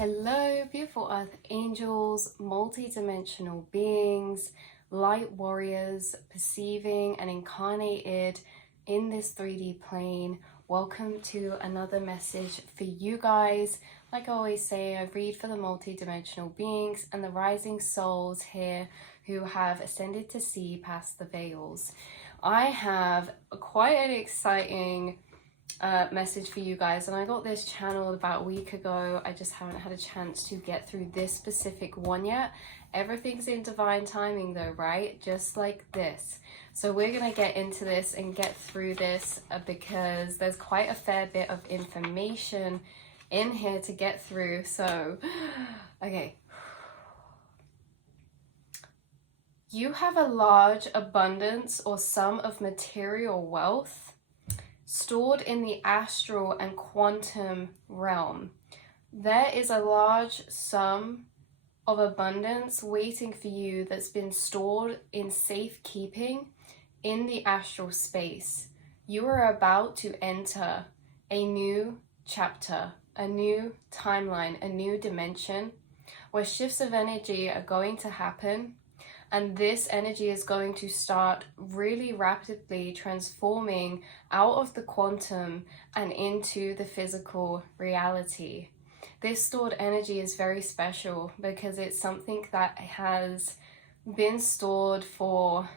Hello, beautiful earth angels, multi-dimensional beings, light warriors, perceiving and incarnated in this 3D plane. Welcome to another message for you guys. Like I always say, I read for the multi-dimensional beings and the rising souls here who have ascended to see past the veils. I have quite an exciting message for you guys, and I got this channel about a week ago. I just haven't had a chance to get through this specific one yet. Everything's in divine timing though, right? Just like this. So we're gonna get into this and get through this because there's quite a fair bit of information in here to get through. So okay, you have a large abundance or sum of material wealth stored in the astral and quantum realm. There is a large sum of abundance waiting for you that's been stored in safekeeping in the astral space. You are about to enter a new chapter, a new timeline, a new dimension where shifts of energy are going to happen. And this energy is going to start really rapidly transforming out of the quantum and into the physical reality. This stored energy is very special because it's something that has been stored for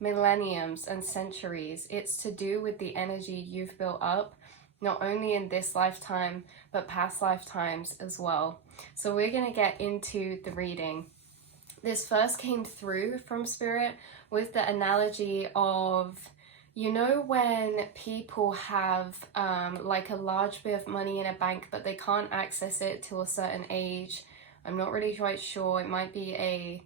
millenniums and centuries. It's to do with the energy you've built up, not only in this lifetime, but past lifetimes as well. So we're going to get into the reading. This first came through from Spirit with the analogy of, you know, when people have like a large bit of money in a bank, but they can't access it till a certain age. I'm not really quite sure. It might be a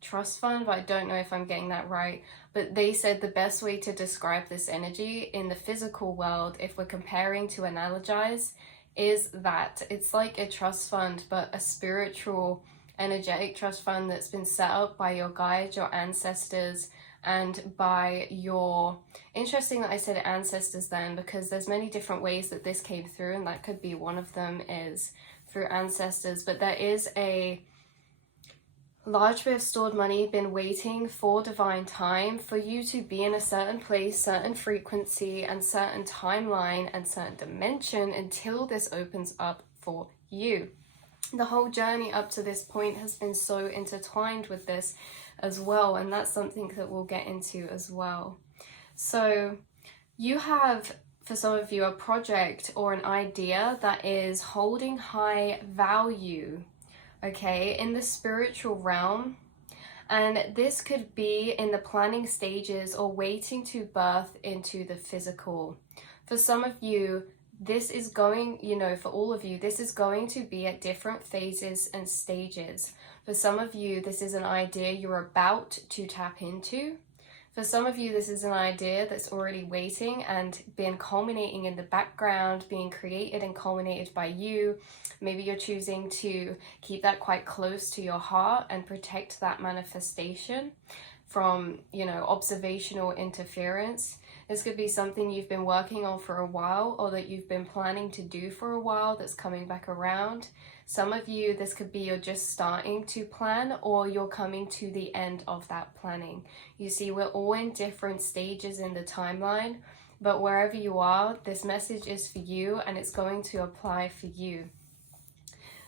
trust fund, but I don't know if I'm getting that right. But they said the best way to describe this energy in the physical world, if we're comparing to analogize, is that it's like a trust fund, but a spiritual energetic trust fund that's been set up by your guides, your ancestors, and by your, interesting that I said ancestors then, because there's many different ways that this came through, and that could be one of them is through ancestors. But there is a large bit of stored money been waiting for divine time for you to be in a certain place, certain frequency, and certain timeline and certain dimension until this opens up for you. The whole journey up to this point has been so intertwined with this as well, and that's something that we'll get into as well. So you have, for some of you, a project or an idea that is holding high value, okay, in the spiritual realm, and this could be in the planning stages or waiting to birth into the physical. For some of you, this is going, you know, for all of you, this is going to be at different phases and stages. For some of you, this is an idea you're about to tap into. For some of you, this is an idea that's already waiting and been culminating in the background, being created and culminated by you. Maybe you're choosing to keep that quite close to your heart and protect that manifestation from, you know, observational interference. This could be something you've been working on for a while or that you've been planning to do for a while that's coming back around. Some of you, this could be you're just starting to plan or you're coming to the end of that planning. You see, we're all in different stages in the timeline, but wherever you are, this message is for you and it's going to apply for you.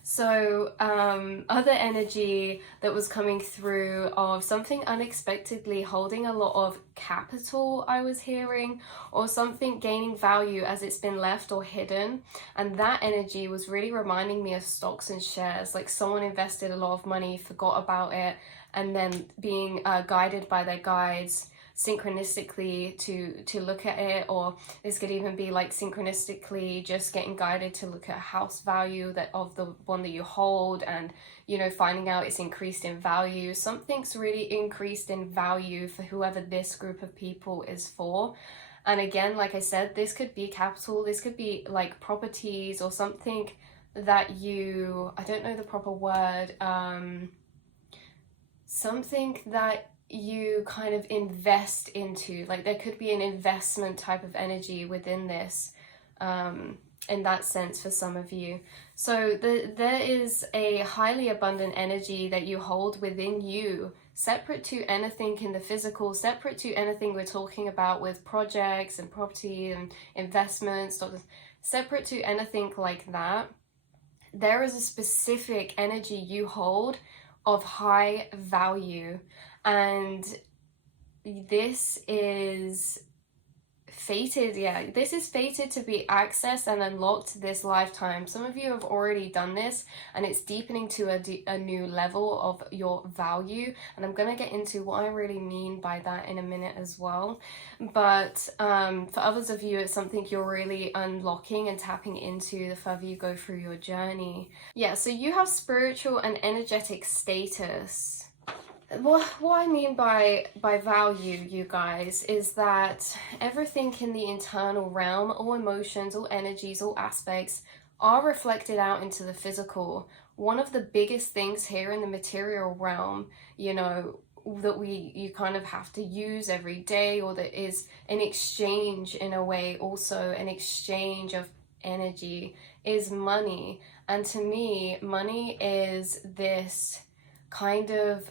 So other energy that was coming through of something unexpectedly holding a lot of capital, I was hearing, or something gaining value as it's been left or hidden. And that energy was really reminding me of stocks and shares, like someone invested a lot of money, forgot about it, and then being guided by their guides synchronistically to look at it. Or this could even be like synchronistically just getting guided to look at house value that of the one that you hold, and you know, finding out it's increased in value. Something's really increased in value for whoever this group of people is for. And again, like I said, this could be capital, this could be like properties or something that you, I don't know the proper word, something that you kind of invest into. Like there could be an investment type of energy within this. in that sense for some of you. So there is a highly abundant energy that you hold within you, separate to anything in the physical, separate to anything we're talking about with projects and property and investments, separate to anything like that. There is a specific energy you hold of high value, and this is fated, this is fated to be accessed and unlocked this lifetime. Some of you have already done this, and it's deepening to a new level of your value, and I'm going to get into what I really mean by that in a minute as well. But for others of you, it's something you're really unlocking and tapping into the further you go through your journey. So you have spiritual and energetic status. What I mean by value, you guys, is that everything in the internal realm, all emotions, all energies, all aspects are reflected out into the physical. One of the biggest things here in the material realm, you know, that you kind of have to use every day, or that is an exchange in a way, also an exchange of energy, is money. And to me, money is this kind of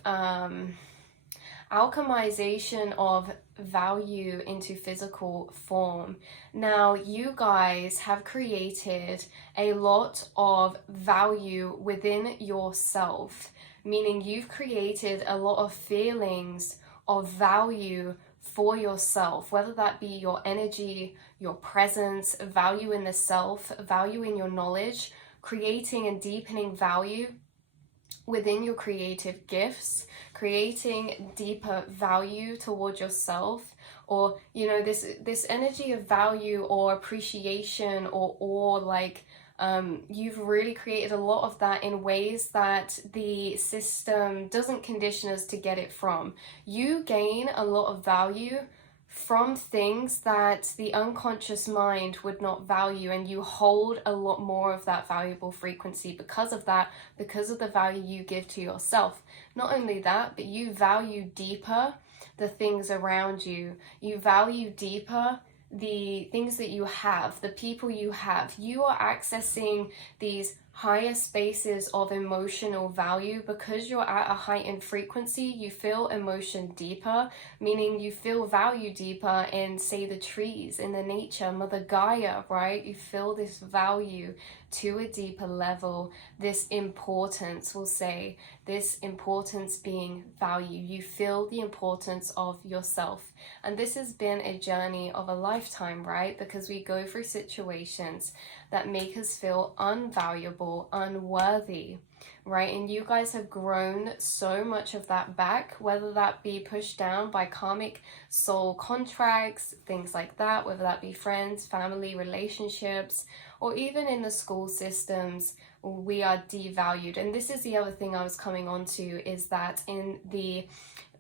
alchemization of value into physical form. Now, you guys have created a lot of value within yourself, meaning you've created a lot of feelings of value for yourself, whether that be your energy, your presence, value in the self, value in your knowledge, creating and deepening value within your creative gifts, creating deeper value towards yourself, or, you know, this energy of value or appreciation or like you've really created a lot of that in ways that the system doesn't condition us to get it from. You gain a lot of value from things that the unconscious mind would not value, and you hold a lot more of that valuable frequency because of that, because of the value you give to yourself. Not only that, but you value deeper the things around you. You value deeper the things that you have, the people you have. You are accessing these higher spaces of emotional value because you're at a heightened frequency. You feel emotion deeper, meaning you feel value deeper in, say, the trees, in the nature, Mother Gaia, right? You feel this value to a deeper level, this importance, we'll say, this importance being value. You feel the importance of yourself. And this has been a journey of a lifetime, right? Because we go through situations that make us feel unvaluable, unworthy, right? And you guys have grown so much of that back, whether that be pushed down by karmic soul contracts, things like that, whether that be friends, family, relationships, or even in the school systems, we are devalued. And this is the other thing I was coming on to, is that in the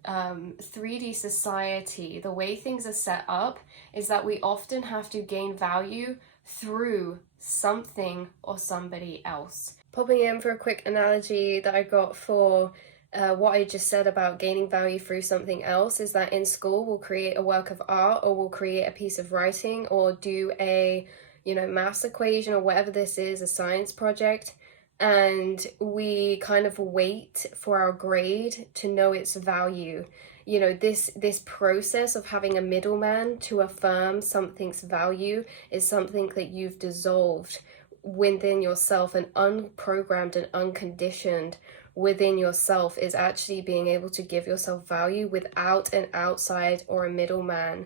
3D society, the way things are set up is that we often have to gain value through something or somebody else. Popping in for a quick analogy that I got for what I just said about gaining value through something else is that in school we'll create a work of art, or we'll create a piece of writing, or do a, you know, maths equation, or whatever this is, a science project, and we kind of wait for our grade to know its value. You know, this process of having a middleman to affirm something's value is something that you've dissolved within yourself, and unprogrammed and unconditioned within yourself, is actually being able to give yourself value without an outside or a middleman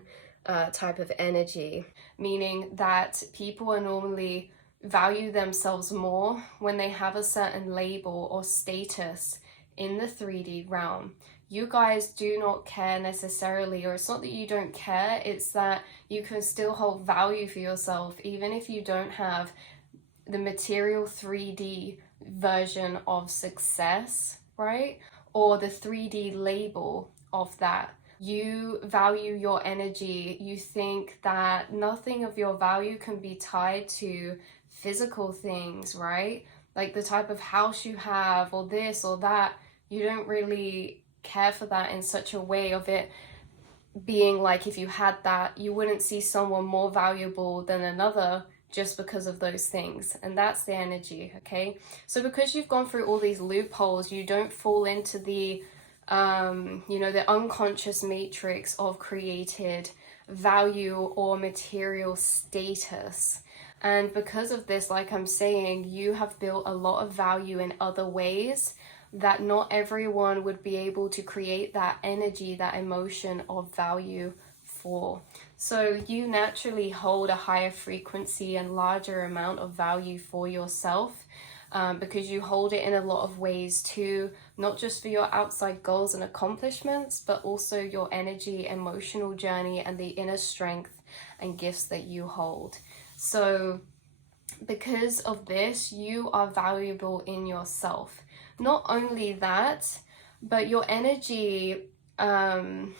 type of energy. Meaning that people are normally value themselves more when they have a certain label or status in the 3D realm. You guys do not care necessarily, or it's not that you don't care, it's that you can still hold value for yourself even if you don't have the material 3D version of success, right? Or the 3D label of that. You value your energy. You think that nothing of your value can be tied to physical things, right? Like the type of house you have, or this or that. You don't really care for that in such a way of it being like, if you had that, you wouldn't see someone more valuable than another just because of those things. And that's the energy, okay? So because you've gone through all these loopholes, you don't fall into the the unconscious matrix of created value or material status. And because of this, like I'm saying, you have built a lot of value in other ways that not everyone would be able to create that energy, that emotion of value for. So you naturally hold a higher frequency and larger amount of value for yourself, because you hold it in a lot of ways too, not just for your outside goals and accomplishments, but also your energy, emotional journey, and the inner strength and gifts that you hold. So because of this, you are valuable in yourself. Not only that, but your energy, the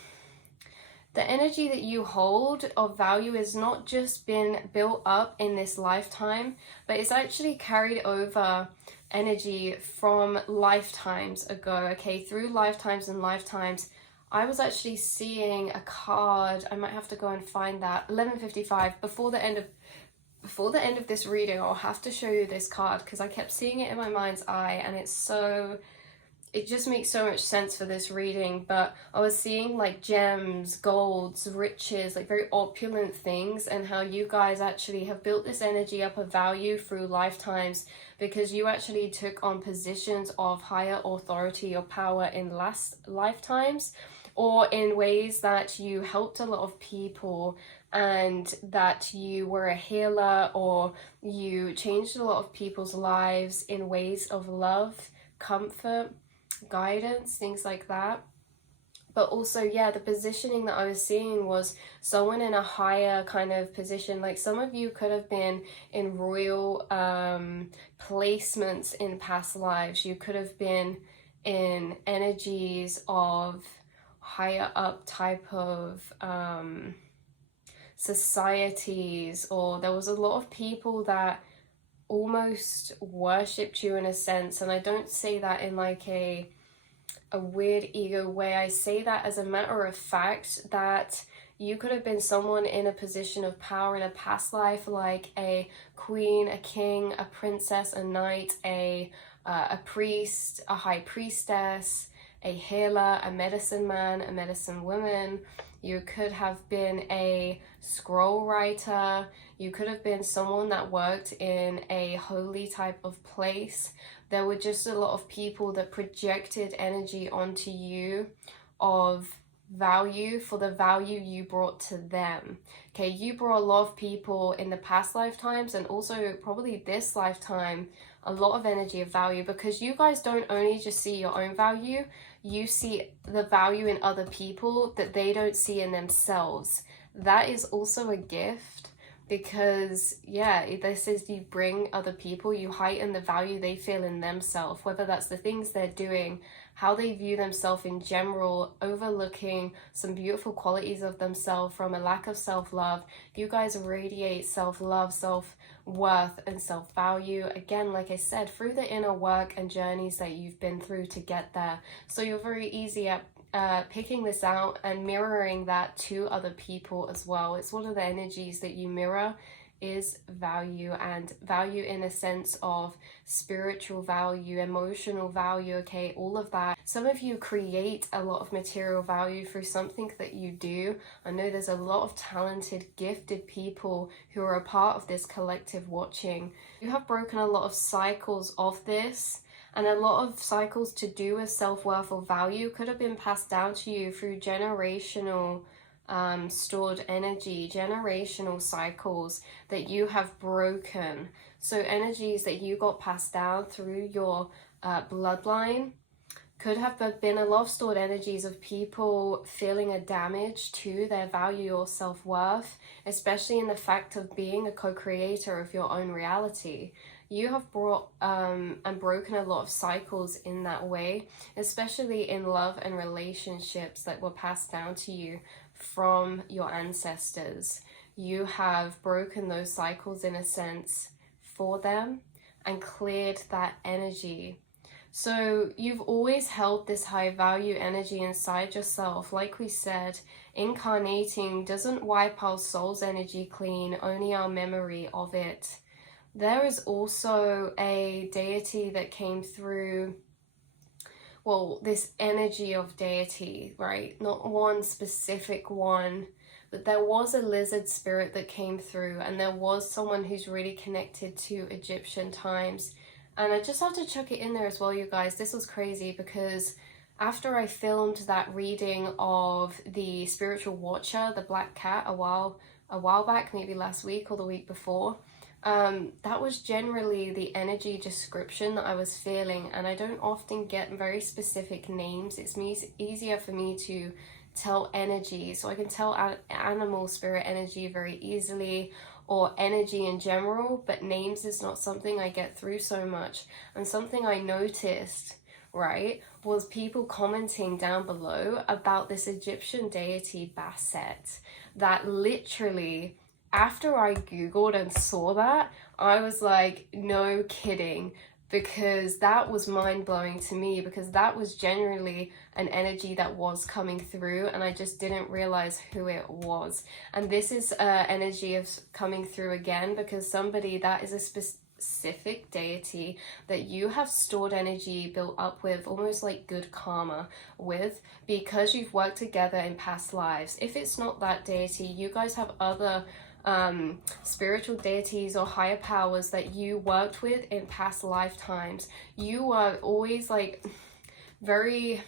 energy that you hold of value is not just been built up in this lifetime, but it's actually carried over energy from lifetimes ago, okay? Through lifetimes and lifetimes. I was actually seeing a card, I might have to go and find that, 11:55, before the end of this reading. I'll have to show you this card because I kept seeing it in my mind's eye, and it just makes so much sense for this reading. But I was seeing like gems, golds, riches, like very opulent things, and how you guys actually have built this energy up of value through lifetimes because you actually took on positions of higher authority or power in last lifetimes, or in ways that you helped a lot of people, and that you were a healer, or you changed a lot of people's lives in ways of love, comfort, guidance, things like that. But also, yeah, the positioning that I was seeing was someone in a higher kind of position. Like some of you could have been in royal placements in past lives. You could have been in energies of higher up type of societies, or there was a lot of people that almost worshipped you in a sense. And I don't say that in like a weird ego way. I say that as a matter of fact, that you could have been someone in a position of power in a past life, like a queen, a king, a princess, a knight, a priest, a high priestess, a healer, a medicine man, a medicine woman. You could have been a scroll writer. You could have been someone that worked in a holy type of place. There were just a lot of people that projected energy onto you of value for the value you brought to them. Okay, you brought a lot of people in the past lifetimes, and also probably this lifetime, a lot of energy of value, because you guys don't only just see your own value, you see the value in other people that they don't see in themselves. That is also a gift, because yeah, this is, you bring other people, you heighten the value they feel in themselves, whether that's the things they're doing, how they view themselves in general, overlooking some beautiful qualities of themselves from a lack of self-love. You guys radiate self-love, self-worth, and self-value, again, like I said, through the inner work and journeys that you've been through to get there. So you're very easy at picking this out and mirroring that to other people as well. It's one of the energies that you mirror is value, and value in a sense of spiritual value, emotional value, okay, all of that. Some of you create a lot of material value through something that you do. I know there's a lot of talented, gifted people who are a part of this collective watching. You have broken a lot of cycles of this, and a lot of cycles to do with self-worth or value could have been passed down to you through generational stored energy, generational cycles that you have broken. So energies that you got passed down through your bloodline could have been a lot of stored energies of people feeling a damage to their value or self-worth, especially in the fact of being a co-creator of your own reality. You have brought and broken a lot of cycles in that way, especially in love and relationships that were passed down to you from your ancestors. You have broken those cycles in a sense for them and cleared that energy. So you've always held this high value energy inside yourself. Like we said, incarnating doesn't wipe our soul's energy clean, only our memory of it. There is also a deity that came through, well, this energy of deity, right? Not one specific one, but there was a lizard spirit that came through, and there was someone who's really connected to Egyptian times. And I just have to chuck it in there as well, you guys. This was crazy because after I filmed that reading of the spiritual watcher, the black cat, a while back, maybe last week or the week before, that was generally the energy description that I was feeling, and I don't often get very specific names. It's easier for me to tell energy, so I can tell animal spirit energy very easily, or energy in general, but names is not something I get through so much. And something I noticed, right, was people commenting down below about this Egyptian deity Basset, that literally, after I googled and saw that, I was like, no kidding, because that was mind-blowing to me, because that was genuinely an energy that was coming through, and I just didn't realize who it was. And this is energy of coming through again, because somebody that is a specific deity that you have stored energy built up with, almost like good karma with, because you've worked together in past lives. If it's not that deity, you guys have other spiritual deities or higher powers that you worked with in past lifetimes. You are always like very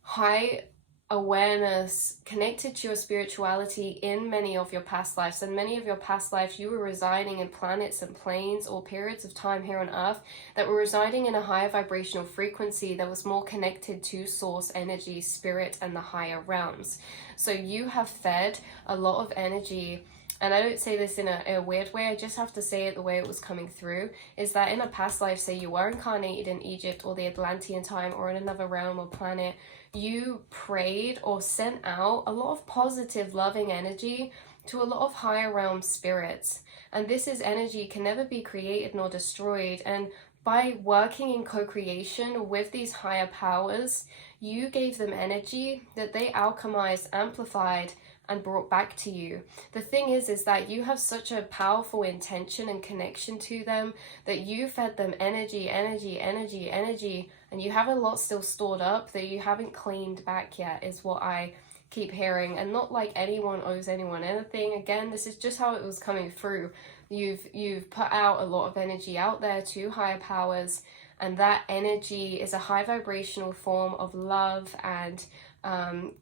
high awareness, connected to your spirituality in many of your past lives. And many of your past lives, you were residing in planets and planes or periods of time here on earth that were residing in a higher vibrational frequency that was more connected to source energy, spirit, and the higher realms. So you have fed a lot of energy. And I don't say this in a weird way, I just have to say it the way it was coming through, is that in a past life, say you were incarnated in Egypt or the Atlantean time or in another realm or planet, you prayed or sent out a lot of positive, loving energy to a lot of higher realm spirits. And this is energy can never be created nor destroyed. And by working in co-creation with these higher powers, you gave them energy that they alchemized, amplified, and brought back to you. The thing is that you have such a powerful intention and connection to them that you fed them energy, and you have a lot still stored up that you haven't claimed back yet, is what I keep hearing. And not like anyone owes anyone anything. Again, this is just how it was coming through. You've put out a lot of energy out there to higher powers, and that energy is a high vibrational form of love and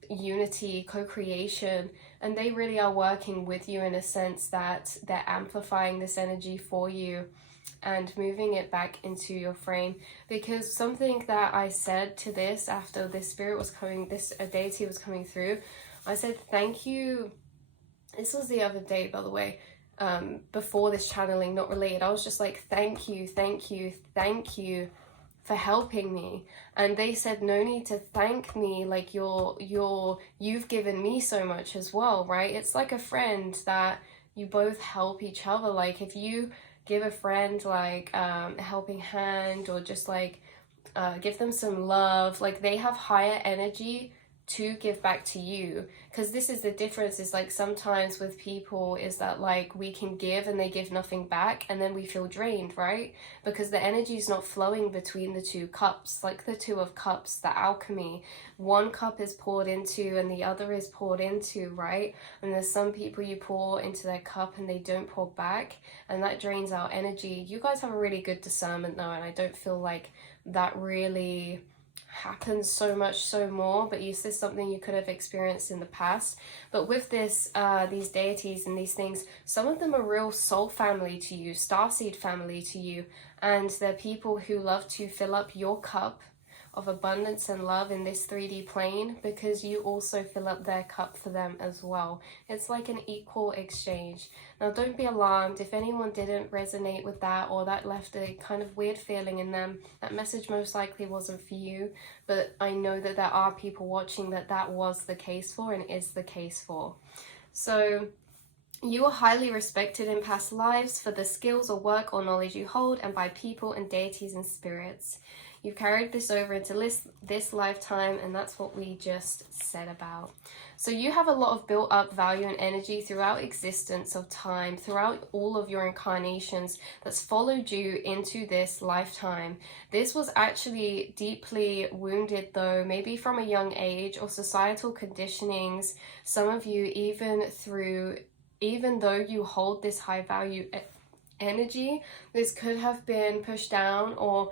unity, co-creation, and they really are working with you in a sense that they're amplifying this energy for you and moving it back into your frame. Because something that I said to this after this spirit was coming, this deity was coming through, I said thank you. This was the other day, by the way, before this channeling, not related. I was just like, thank you for helping me. And they said, no need to thank me, like you've given me so much as well, right? It's like a friend that you both help each other. Like if you give a friend like a helping hand, or just like give them some love, like they have higher energy to give back to you. Because this is the difference, is like sometimes with people is that like we can give and they give nothing back, and then we feel drained, right? Because the energy is not flowing between the two cups, like the two of cups, the alchemy. One cup is poured into and the other is poured into, right? And there's some people you pour into their cup and they don't pour back, and that drains our energy. You guys have a really good discernment though, and I don't feel like that really happens so much so more, but this is something you could have experienced in the past. But with this these deities and these things, some of them are real soul family to you, starseed family to you, and they're people who love to fill up your cup of abundance and love in this 3D plane, because you also fill up their cup for them as well. It's like an equal exchange. Now don't be alarmed if anyone didn't resonate with that, or that left a kind of weird feeling in them. That message most likely wasn't for you, but I know that there are people watching that was the case for and is the case for. So you are highly respected in past lives for the skills or work or knowledge you hold, and by people and deities and spirits. You've carried this over into this lifetime, and that's what we just said about. So you have a lot of built up value and energy throughout existence of time, throughout all of your incarnations that's followed you into this lifetime. This was actually deeply wounded though, maybe from a young age, or societal conditionings. Some of you, even though you hold this high value energy, this could have been pushed down or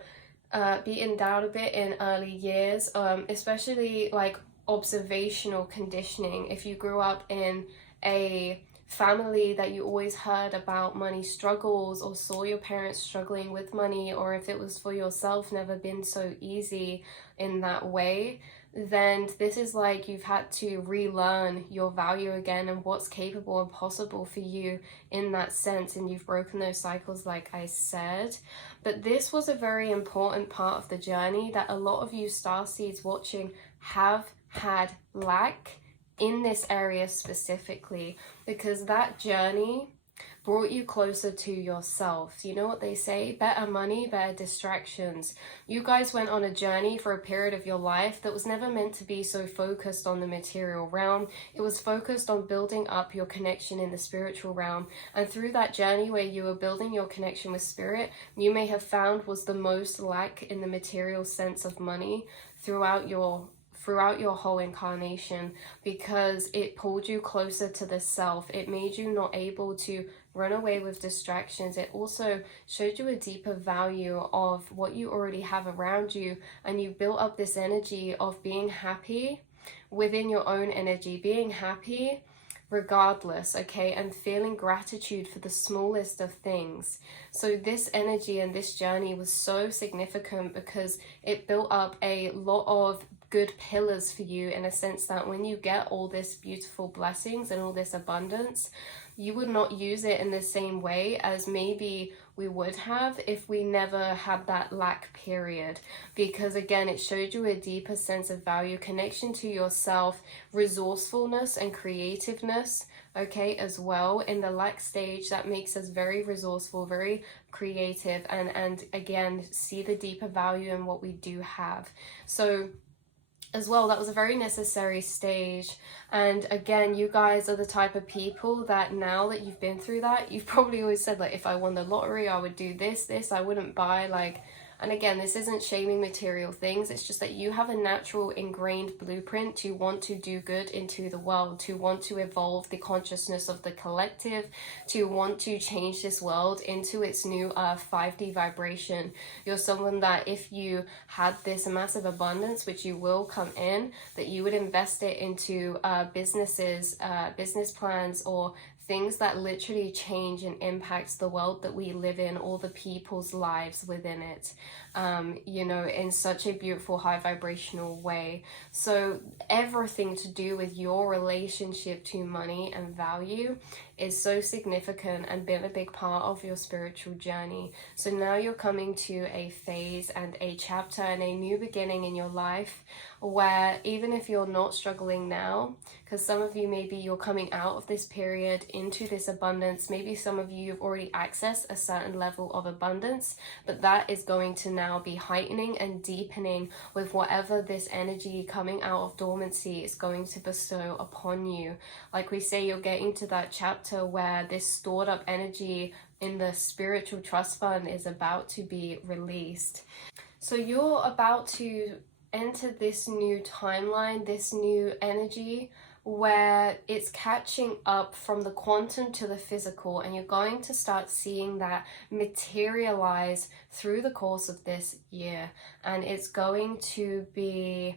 beaten down a bit in early years, especially like observational conditioning. If you grew up in a family that you always heard about money struggles, or saw your parents struggling with money, or if it was for yourself never been so easy in that way, then this is like you've had to relearn your value again and what's capable and possible for you in that sense, and you've broken those cycles like I said. But this was a very important part of the journey that a lot of you starseeds watching have had lack in this area specifically, because that journey brought you closer to yourself. You know what they say? Better money, better distractions. You guys went on a journey for a period of your life that was never meant to be so focused on the material realm. It was focused on building up your connection in the spiritual realm. And through that journey where you were building your connection with spirit, you may have found was the most lack in the material sense of money throughout your whole incarnation, because it pulled you closer to the self. It made you not able to run away with distractions. It also showed you a deeper value of what you already have around you, and you built up this energy of being happy within your own energy, being happy regardless, okay, and feeling gratitude for the smallest of things. So this energy and this journey was so significant because it built up a lot of good pillars for you, in a sense that when you get all this beautiful blessings and all this abundance, you would not use it in the same way as maybe we would have if we never had that lack period. Because again, it showed you a deeper sense of value, connection to yourself, resourcefulness and creativeness, okay, as well. In the lack stage, that makes us very resourceful, very creative, and again, see the deeper value in what we do have. So as well, that was a very necessary stage. And again, you guys are the type of people that now that you've been through that, you've probably always said, like, if I won the lottery, I would do this, I wouldn't buy, like, and again, this isn't shaming material things. It's just that you have a natural ingrained blueprint to want to do good into the world, to want to evolve the consciousness of the collective, to want to change this world into its new 5D vibration. You're someone that if you had this massive abundance, which you will come in, that you would invest it into businesses, business plans, or things that literally change and impacts the world that we live in, all the people's lives within it, you know, in such a beautiful high vibrational way. So everything to do with your relationship to money and value is so significant and been a big part of your spiritual journey. So now you're coming to a phase and a chapter and a new beginning in your life where even if you're not struggling now, because some of you, maybe you're coming out of this period into this abundance, maybe some of you have already accessed a certain level of abundance, but that is going to now be heightening and deepening with whatever this energy coming out of dormancy is going to bestow upon you. Like we say, you're getting to that chapter where this stored up energy in the spiritual trust fund is about to be released. So you're about to enter this new timeline, this new energy where it's catching up from the quantum to the physical, and you're going to start seeing that materialize through the course of this year. And it's going to be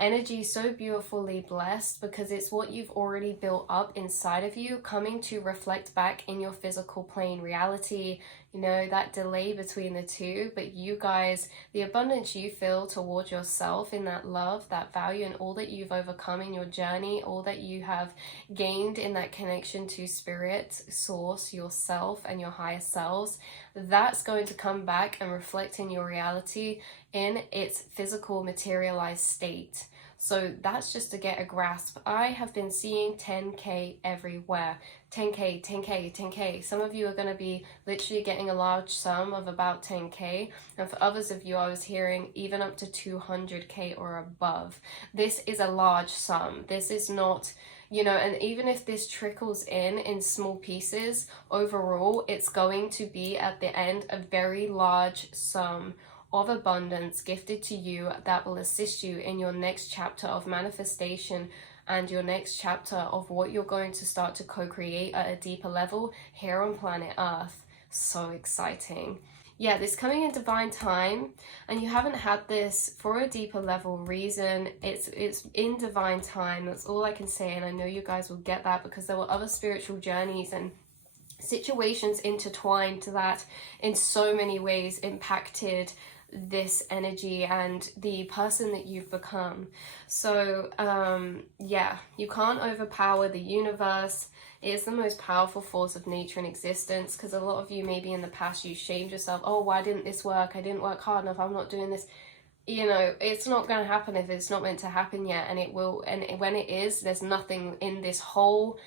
energy so beautifully blessed because it's what you've already built up inside of you coming to reflect back in your physical plane reality. You know, that delay between the two, but you guys, the abundance you feel towards yourself in that love, that value, and all that you've overcome in your journey, all that you have gained in that connection to spirit, source, yourself, and your higher selves, that's going to come back and reflect in your reality in its physical materialized state. So that's just to get a grasp. I have been seeing 10K everywhere. 10K, 10K, 10K. Some of you are going to be literally getting a large sum of about 10K. And for others of you, I was hearing even up to 200K or above. This is a large sum. This is not, and even if this trickles in small pieces, overall, it's going to be at the end a very large sum of abundance gifted to you that will assist you in your next chapter of manifestation and your next chapter of what you're going to start to co-create at a deeper level here on planet Earth. So exciting. Yeah, this coming in divine time, and you haven't had this for a deeper level reason. It's in divine time. That's all I can say, and I know you guys will get that because there were other spiritual journeys and situations intertwined that in so many ways impacted this energy and the person that you've become. So yeah, you can't overpower the universe. It is the most powerful force of nature in existence, because a lot of you maybe in the past you shamed yourself, oh, why didn't this work? I didn't work hard enough, I'm not doing this. It's not going to happen if it's not meant to happen yet, and it will. And when it is, there's nothing in this whole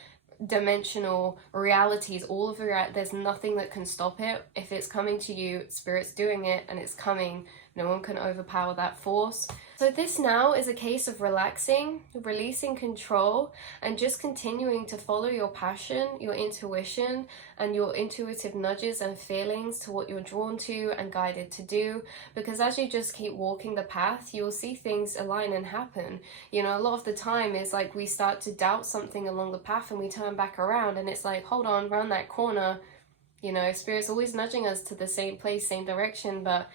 dimensional realities, all of the there's nothing that can stop it. If it's coming to you, spirit's doing it and it's coming. No one can overpower that force. So this now is a case of relaxing, releasing control, and just continuing to follow your passion, your intuition, and your intuitive nudges and feelings to what you're drawn to and guided to do. Because as you just keep walking the path, you'll see things align and happen. A lot of the time is like we start to doubt something along the path and we turn back around and it's like, hold on, round that corner. Spirit's always nudging us to the same place, same direction, but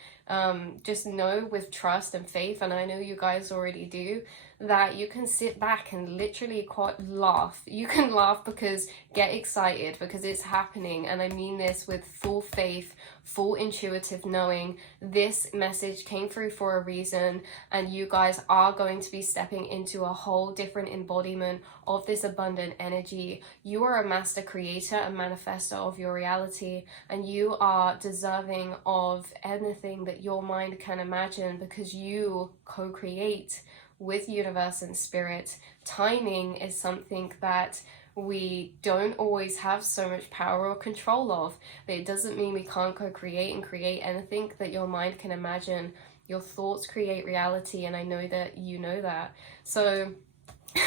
just know with trust and faith, and I know you guys already do, that you can sit back and literally quite laugh. You can laugh because get excited because it's happening, and I mean this with full faith, full intuitive knowing. This message came through for a reason, and you guys are going to be stepping into a whole different embodiment of this abundant energy. You are a master creator and manifestor of your reality, and you are deserving of anything that your mind can imagine because you co-create with universe and spirit. Timing is something that we don't always have so much power or control of, but it doesn't mean we can't co-create and create anything that your mind can imagine. Your thoughts create reality, and I know that you know that. So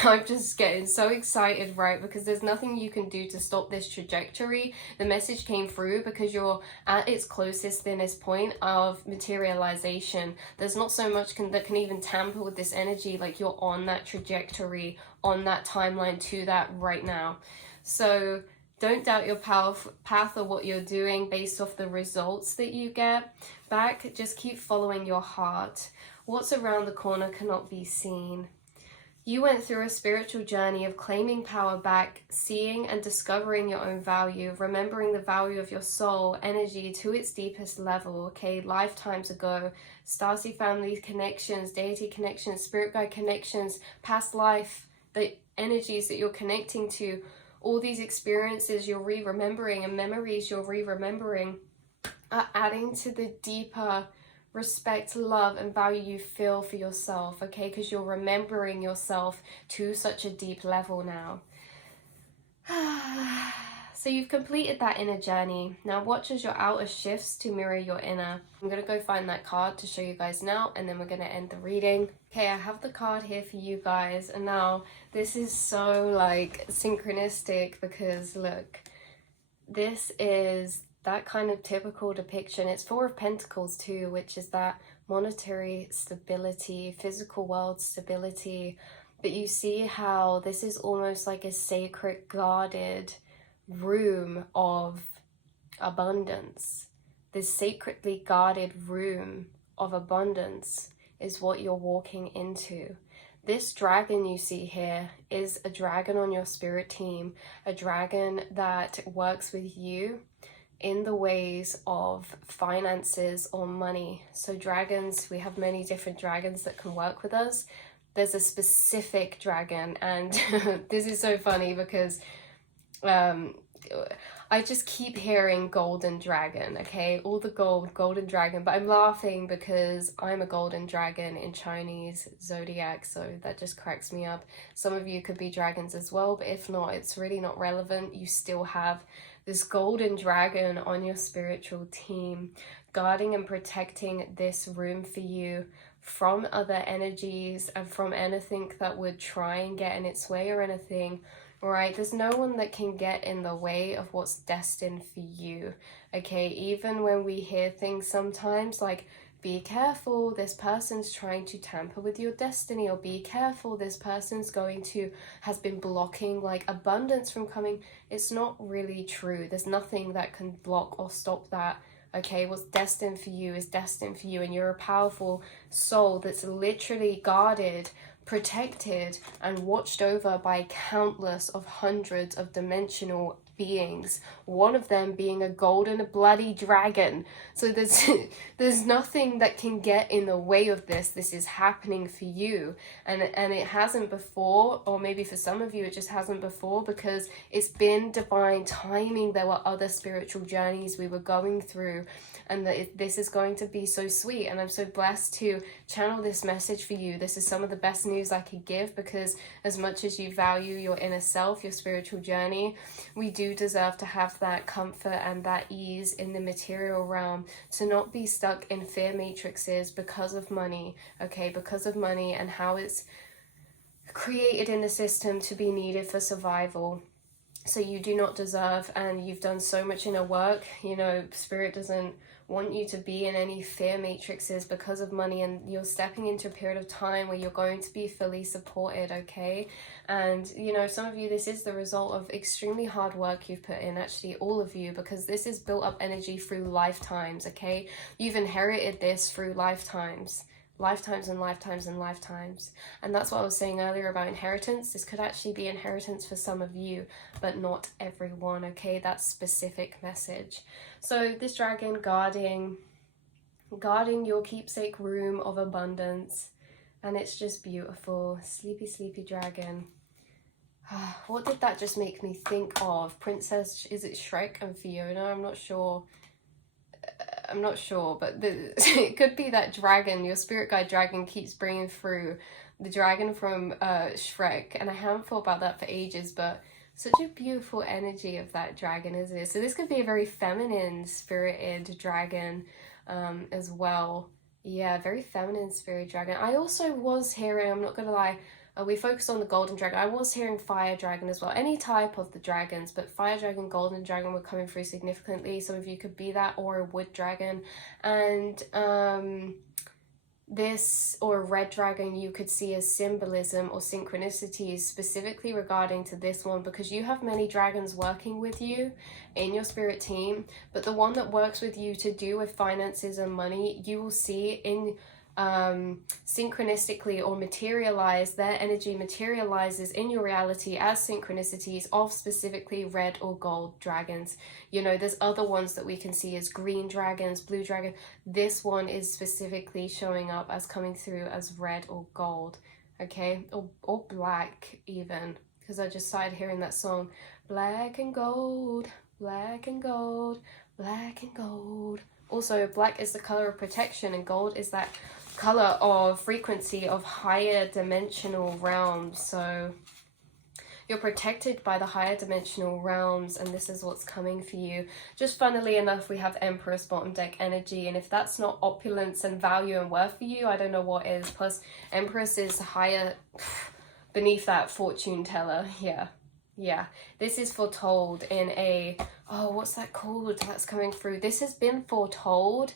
I'm just getting so excited, right? Because there's nothing you can do to stop this trajectory. The message came through because you're at its closest, thinnest point of materialization. There's not so much that can even tamper with this energy. Like, you're on that trajectory, on that timeline to that right now. So don't doubt your path or what you're doing based off the results that you get back. Just keep following your heart. What's around the corner cannot be seen. You went through a spiritual journey of claiming power back, seeing and discovering your own value, remembering the value of your soul, energy to its deepest level, okay, lifetimes ago, Starseed family connections, deity connections, spirit guide connections, past life, the energies that you're connecting to, all these experiences you're re-remembering and memories you're re-remembering are adding to the deeper respect, love, and value you feel for yourself, okay? Because you're remembering yourself to such a deep level now. So you've completed that inner journey. Now watch as your outer shifts to mirror your inner. I'm going to go find that card to show you guys now, and then we're going to end the reading. Okay, I have the card here for you guys, and now this is so like synchronistic because look, this is that kind of typical depiction. It's Four of Pentacles too, which is that monetary stability, physical world stability. But you see how this is almost like a sacred guarded room of abundance. This sacredly guarded room of abundance is what you're walking into. This dragon you see here is a dragon on your spirit team, a dragon that works with you in the ways of finances or money. So dragons, we have many different dragons that can work with us. There's a specific dragon, and this is so funny because I just keep hearing golden dragon, okay? All the golden dragon, but I'm laughing because I'm a golden dragon in Chinese zodiac, so that just cracks me up. Some of you could be dragons as well, but if not, it's really not relevant. You still have this golden dragon on your spiritual team, guarding and protecting this room for you from other energies and from anything that would try and get in its way or anything. Right, there's no one that can get in the way of what's destined for you, okay? Even when we hear things sometimes like, be careful, this person's trying to tamper with your destiny, or be careful, this person's has been blocking like abundance from coming. It's not really true. There's nothing that can block or stop that, okay? What's destined for you is destined for you, and you're a powerful soul that's literally guarded, protected, and watched over by countless of hundreds of dimensional beings, one of them being a golden bloody dragon. So there's nothing that can get in the way of this. This is happening for you, and it hasn't before, or maybe for some of you it just hasn't before, because it's been divine timing. There were other spiritual journeys we were going through, and that this is going to be so sweet, and I'm so blessed to channel this message for you. This is some of the best news I could give, because as much as you value your inner self, your spiritual journey, we do deserve to have that comfort and that ease in the material realm, to not be stuck in fear matrices because of money, okay? Because of money and how it's created in the system to be needed for survival. So you do not deserve, and you've done so much inner work. You know, Spirit doesn't want you to be in any fear matrices because of money, and you're stepping into a period of time where you're going to be fully supported, okay? And, you know, some of you, this is the result of extremely hard work you've put in, actually, all of you, because this is built up energy through lifetimes, okay? You've inherited this through lifetimes. Lifetimes and lifetimes and lifetimes. And that's what I was saying earlier about inheritance. This could actually be inheritance for some of you, but not everyone, okay? That specific message. So this dragon guarding your keepsake room of abundance, and it's just beautiful. Sleepy, sleepy dragon. What did that just make me think of? Princess, is it Shrek and Fiona? I'm not sure, but it could be that dragon. Your spirit guide dragon keeps bringing through the dragon from Shrek, and I haven't thought about that for ages, but such a beautiful energy of that dragon, isn't it? So this could be a very feminine spirited dragon as well. Yeah, very feminine spirit dragon. I also was hearing, I'm not gonna lie, we focused on the golden dragon. I was hearing fire dragon as well. Any type of the dragons, but fire dragon, golden dragon were coming through significantly. Some of you could be that, or a wood dragon. And this, or a red dragon, you could see as symbolism or synchronicities specifically regarding to this one, because you have many dragons working with you in your spirit team, but the one that works with you to do with finances and money, you will see in synchronistically or materialize, their energy materializes in your reality as synchronicities of specifically red or gold dragons. You know, there's other ones that we can see as green dragons, blue dragon. This one is specifically showing up as coming through as red or gold, okay? Or black even, because I just started hearing that song, black and gold, black and gold, black and gold. Also, black is the color of protection, and gold is that color of frequency of higher dimensional realms. So you're protected by the higher dimensional realms, and this is what's coming for you. Just funnily enough, we have Empress bottom deck energy, and if that's not opulence and value and worth for you, I don't know what is. Plus Empress is higher beneath that fortune teller. Yeah, this is foretold in a, oh, what's that called that's coming through? This has been foretold.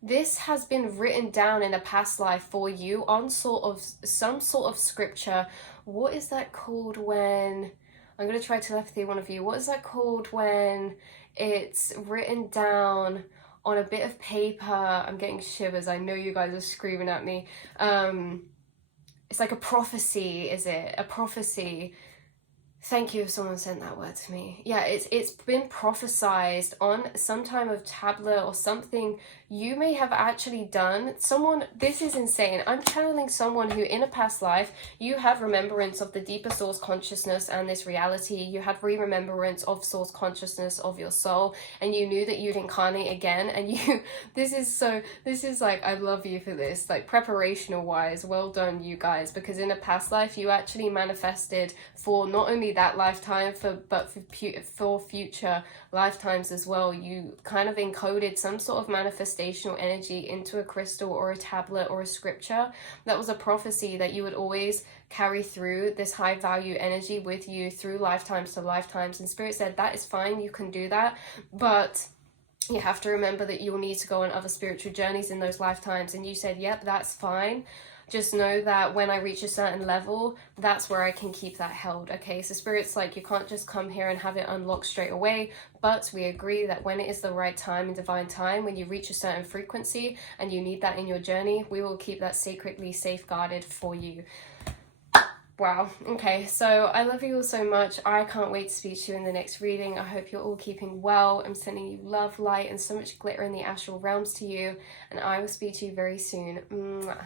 This has been written down in a past life for you on some sort of scripture. What is that called when, I'm going to try telepathy one of you. What is that called when it's written down on a bit of paper? I'm getting shivers. I know you guys are screaming at me. It's like a prophecy, is it? A prophecy. Thank you if someone sent that word to me. Yeah, it's been prophesized on some type of tablet or something. you may have actually done someone, this is insane, I'm channeling someone who in a past life, you have remembrance of the deeper source consciousness and this reality. You had remembrance of source consciousness of your soul, and you knew that you'd incarnate again. And you, this is like, I love you for this, like preparational wise, well done you guys, because in a past life you actually manifested for not only that lifetime, but for future lifetimes as well. You kind of encoded some sort of manifestational energy into a crystal or a tablet or a scripture that was a prophecy that you would always carry through this high value energy with you through lifetimes to lifetimes. And Spirit said that is fine, you can do that, but you have to remember that you'll need to go on other spiritual journeys in those lifetimes. And you said, yep, that's fine. Just know that when I reach a certain level, that's where I can keep that held. Okay, so Spirit's like, you can't just come here and have it unlocked straight away, but we agree that when it is the right time and divine time, when you reach a certain frequency and you need that in your journey, we will keep that sacredly safeguarded for you. Wow. Okay, so I love you all so much. I can't wait to speak to you in the next reading. I hope you're all keeping well. I'm sending you love, light, and so much glitter in the astral realms to you, and I will speak to you very soon. Mwah.